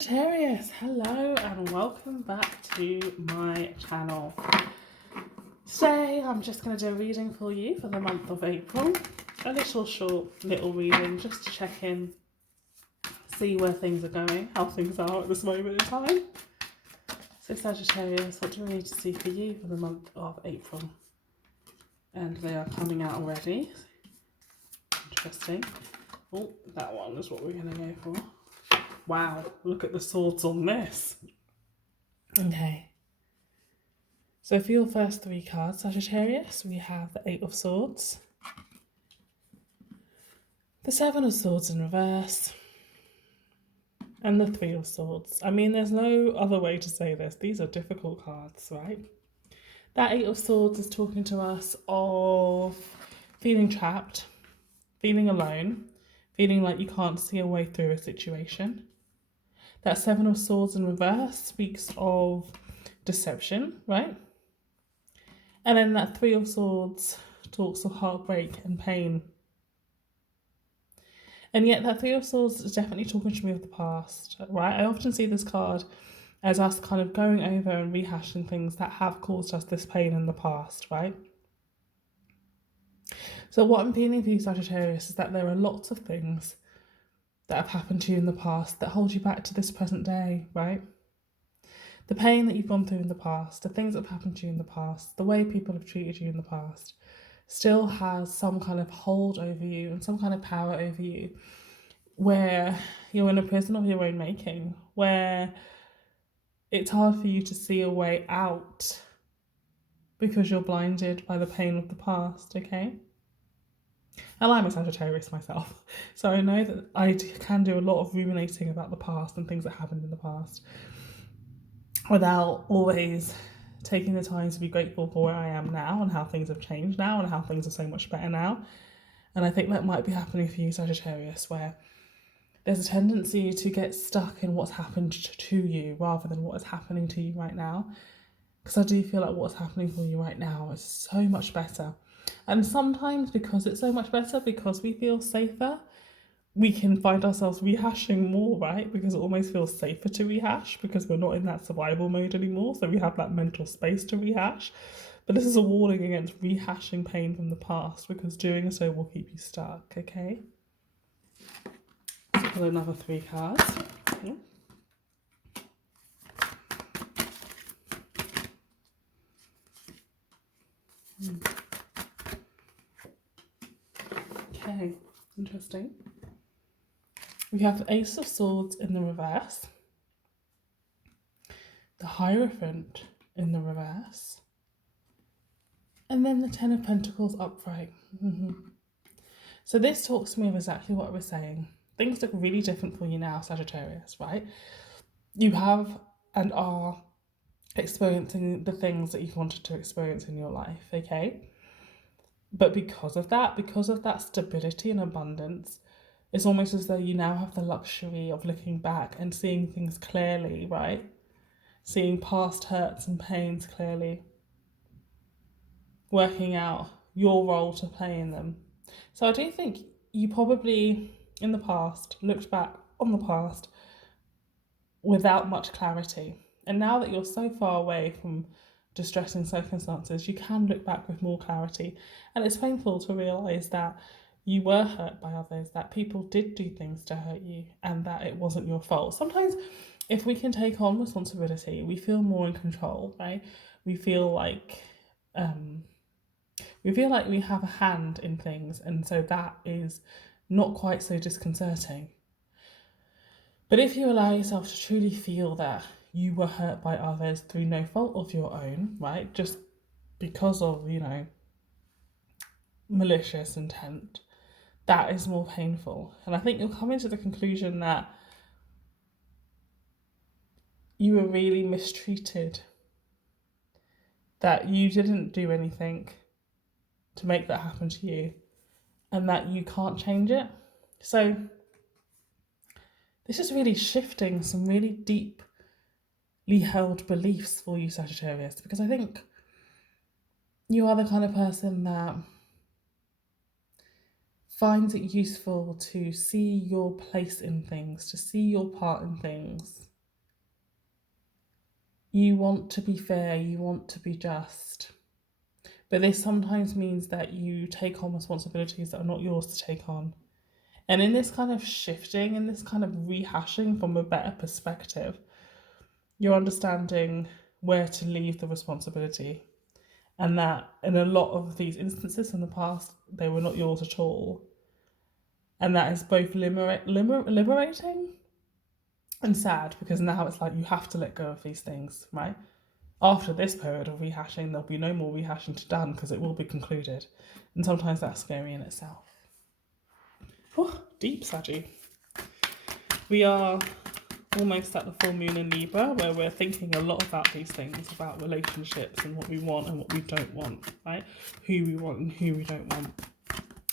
Sagittarius, hello and welcome back to my channel. Today I'm just going to do a reading for you for the month of April. A little reading just to check in, see where things are going, how things are at this moment in time. So Sagittarius, what do we need to see for you for the month of April? And they are coming out already. Interesting. Oh, that one is what we're going to go for. Wow, look at the swords on this. Okay. So for your first three cards, Sagittarius, we have the Eight of Swords, the Seven of Swords in reverse, and the Three of Swords. I mean, there's no other way to say this. These are difficult cards, right? That Eight of Swords is talking to us of feeling trapped, feeling alone, feeling like you can't see a way through a situation. That Seven of Swords in reverse speaks of deception, right? And then that Three of Swords talks of heartbreak and pain. And yet that Three of Swords is definitely talking to me of the past, right? I often see this card as us kind of going over and rehashing things that have caused us this pain in the past, right? So what I'm feeling for you, Sagittarius, is that there are lots of things that have happened to you in the past that hold you back to this present day, right? The pain that you've gone through in the past, the things that have happened to you in the past, the way people have treated you in the past, still has some kind of hold over you and some kind of power over you, where you're in a prison of your own making, where it's hard for you to see a way out because you're blinded by the pain of the past, okay? And I'm a Sagittarius myself, so I know that I can do a lot of ruminating about the past and things that happened in the past without always taking the time to be grateful for where I am now and how things have changed now and how things are so much better now. And I think that might be happening for you, Sagittarius, where there's a tendency to get stuck in what's happened to you rather than what is happening to you right now. Because I do feel like what's happening for you right now is so much better. And sometimes because it's so much better, because we feel safer, we can find ourselves rehashing more, right? Because it almost feels safer to rehash because we're not in that survival mode anymore. So we have that mental space to rehash. But this is a warning against rehashing pain from the past because doing so will keep you stuck, okay? So pull another three cards. Okay, interesting. We have the Ace of Swords in the reverse, the Hierophant in the reverse, and then the Ten of Pentacles upright. So this talks to me of exactly what I was saying. Things look really different for you now, Sagittarius, right? You have and are experiencing the things that you've wanted to experience in your life, okay? But because of that stability and abundance, it's almost as though you now have the luxury of looking back and seeing things clearly, right? Seeing past hurts and pains clearly. Working out your role to play in them. So I do think you probably, in the past, looked back on the past without much clarity. And now that you're so far away from distressing circumstances, you can look back with more clarity. And it's painful to realise that you were hurt by others, that people did do things to hurt you, and that it wasn't your fault. Sometimes if we can take on responsibility, we feel more in control, right? We feel like we have a hand in things, and so that is not quite so disconcerting. But if you allow yourself to truly feel that you were hurt by others through no fault of your own, right? Just because of, malicious intent, that is more painful. And I think you'll come into the conclusion that you were really mistreated, that you didn't do anything to make that happen to you, and that you can't change it. So this is really shifting some really deeply held beliefs for you, Sagittarius, because I think you are the kind of person that finds it useful to see your place in things, to see your part in things, You want to be fair, you want to be just. But this sometimes means that you take on responsibilities that are not yours to take on. And in this kind of shifting, in this kind of rehashing from a better perspective, you're understanding where to leave the responsibility. And that in a lot of these instances in the past, they were not yours at all. And that is both liberating and sad, because now it's like you have to let go of these things, right? After this period of rehashing, there'll be no more rehashing to done because it will be concluded. And sometimes that's scary in itself. Oh, deep, Saggy. We are almost at the full moon in Libra, where we're thinking a lot about these things, about relationships and what we want and what we don't want, right? Who we want and who we don't want.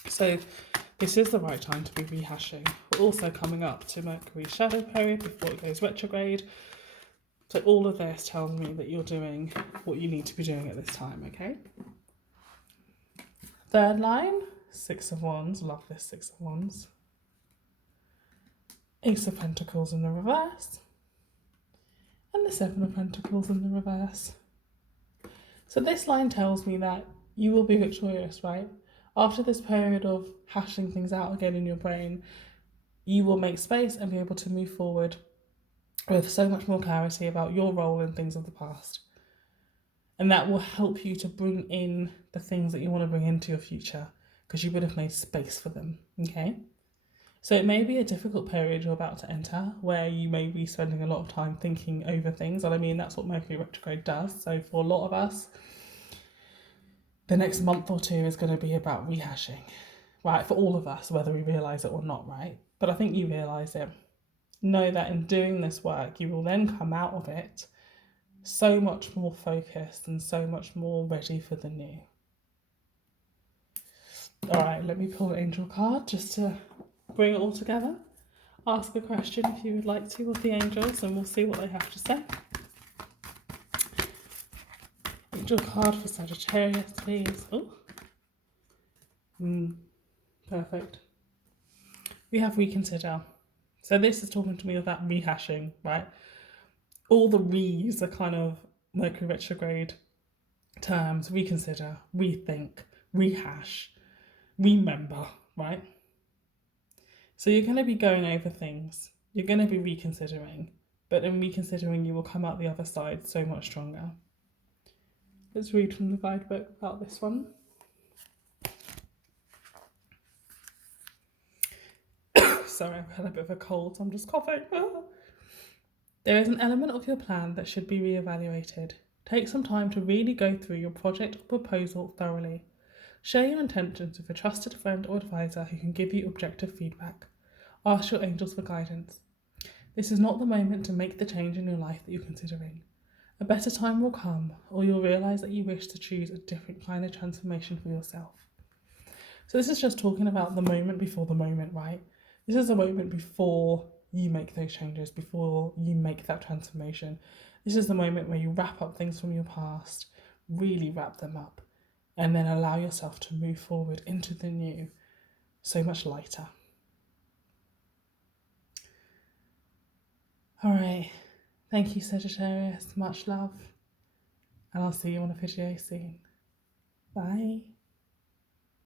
So this is the right time to be rehashing. We're also coming up to Mercury's shadow period before it goes retrograde. So all of this tells me that you're doing what you need to be doing at this time, okay? Third line, Six of Wands. Love this Six of Wands. Ace of Pentacles in the reverse. And the Seven of Pentacles in the reverse. So this line tells me that you will be victorious, right? After this period of hashing things out again in your brain, you will make space and be able to move forward with so much more clarity about your role in things of the past. And that will help you to bring in the things that you want to bring into your future, because you would have made space for them, okay? So it may be a difficult period you're about to enter, where you may be spending a lot of time thinking over things. And I mean, that's what Mercury retrograde does. So for a lot of us, the next month or two is going to be about rehashing, right? For all of us, whether we realise it or not, right? But I think you realise it. Know that in doing this work, you will then come out of it so much more focused and so much more ready for the new. All right, let me pull an angel card just to bring it all together. Ask a question if you would like to of the angels, and we'll see what they have to say. Angel card for Sagittarius, please. Oh, perfect. We have reconsider. So this is talking to me about rehashing, right? All the re's are kind of Mercury retrograde terms. Reconsider, rethink, rehash, remember, right? So you're going to be going over things. You're going to be reconsidering. But in reconsidering, you will come out the other side so much stronger. Let's read from the guidebook about this one. Sorry, I've had a bit of a cold, so I'm just coughing. There is an element of your plan that should be reevaluated. Take some time to really go through your project or proposal thoroughly. Share your intentions with a trusted friend or advisor who can give you objective feedback. Ask your angels for guidance. This is not the moment to make the change in your life that you're considering. A better time will come, or you'll realise that you wish to choose a different kind of transformation for yourself. So this is just talking about the moment before the moment, right? This is a moment before you make those changes, before you make that transformation. This is the moment where you wrap up things from your past, really wrap them up, and then allow yourself to move forward into the new so much lighter. All right. Thank you, Sagittarius. Much love. And I'll see you on a video soon. Bye.